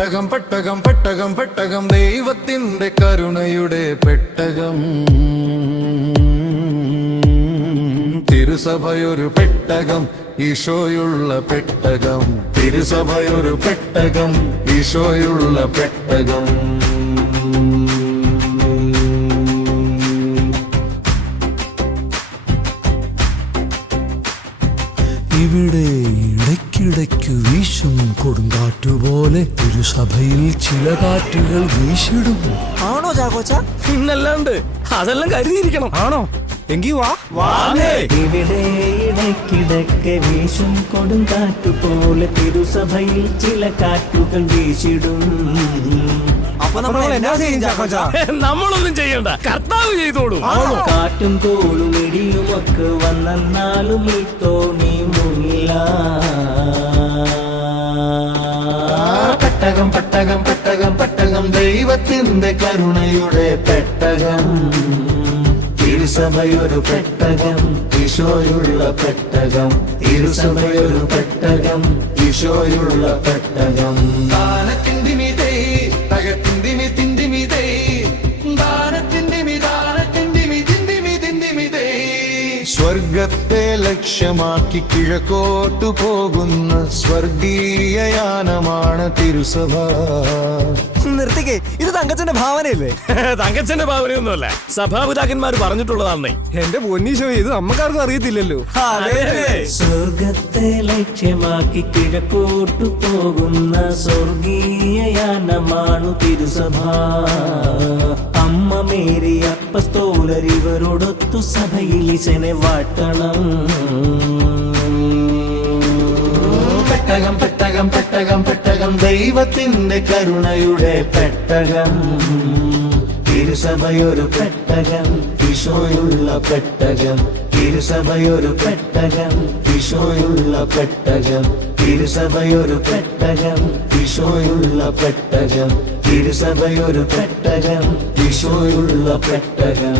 പെട്ടകം പെട്ടകം പെട്ടകം പെട്ടകം ദൈവത്തിന്റെ കരുണയുടെ പെട്ടകം. തിരുസഭയൊരു പെട്ടകം, ഈശോയുള്ള പെട്ടകം. തിരുസഭയൊരു പെട്ടകം, ഈശോയുള്ള പെട്ടകം. ഇവിടെ ഇടയ്ക്കിടയ്ക്ക് വീശും കൊടുങ്കാറ്റുപോലെ തിരുസഭയിൽ ചില കാറ്റുകൾ വീശിടും. ആണോ ചാക്കോച്ച? പിന്നല്ലാണ്ട് അതെല്ലാം കരുതിയിരിക്കണം. ആണോ? എങ്കി വാ. ഇവിടെ ഇടയ്ക്കിടയ്ക്ക് വീശും കൊടുങ്കാറ്റുപോലെ തിരുസഭയിൽ ചില കാറ്റുകൾ വീശിടും. അപ്പൊ നമ്മൾ എന്നാ ചെയ്യും ചാക്കോച്ച? നമ്മളൊന്നും ചെയ്യണ്ട, കർത്താവ് ചെയ്തോളൂ. കാറ്റും കോളും ഇടിയുമൊക്കെ വന്നാലും ഈ തോണി മുങ്ങില്ല. പെട്ടകം പെട്ടകം പെട്ടകം പെട്ടകം ദൈവത്തിന്റെ കരുണയുടെ പെട്ടകം. തിരുസഭയൊരു പെട്ടകം, ഈശോയുള്ള പെട്ടകം. തിരുസഭയൊരു പെട്ടകം, ഈശോയുള്ള പെട്ടകം. ദാനത്തിന്തിമിതേ തകത്തിന്തിമി തിന്തിമിതേ. ദാനത്തിന്തിമി ദാനത്തിന്തിമി തിന്തിമി തിന്തിമിതേ. സ്വർഗത്തെ ലക്ഷ്യമാക്കി കിഴക്കോട്ടു പോകുന്ന സ്വർഗീയ യാനമാണ് തിരുസഭ. നിർത്തിക്കേ, ഇത് തങ്കച്ചന്റെ ഭാവനയല്ലേ? തങ്കച്ചന്റെ ഭാവനയൊന്നുമല്ല, സഭാപിതാക്കന്മാർ പറഞ്ഞിട്ടുള്ളതാണേ. എന്റെ പൊന്നീശോ, ഇത് നമ്മക്കാർക്കും അറിയത്തില്ലല്ലോ. സ്വർഗത്തെ ലക്ഷ്യമാക്കി കിഴക്കോട്ടു പോകുന്ന സ്വർഗീയ യാനമാണു തിരുസഭ. അമ്മ മേരി അപ്പസ്തോലർ ഇവരോടൊത്തു സഭയിൽ ഈശനെ വാട്ടണം. പെട്ടകം പെട്ടകം പെട്ടകം പെട്ടകം ദൈവത്തിന്റെ കരുണയുടെ പെട്ടകം. തിരുസഭയൊരു പെട്ടകം, ഈശോയുള്ള പെട്ടകം. തിരുസഭയൊരു പെട്ടകം, ഈശോയുള്ള പെട്ടകം. തിരുസഭയൊരു പെട്ടകം, ഈശോയുള്ള പെട്ടകം. തിരുസഭയൊരു പെട്ടകം, ഈശോയുള്ള പെട്ടകം.